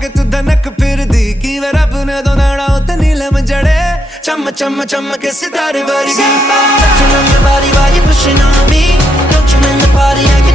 के तू धनक फिर दी की वे रब ने दोनाड़ा उते नीलम जड़े चम चम चम के सितारे वर्गी Touching on your body while you're pushing on me Don't you in the party, I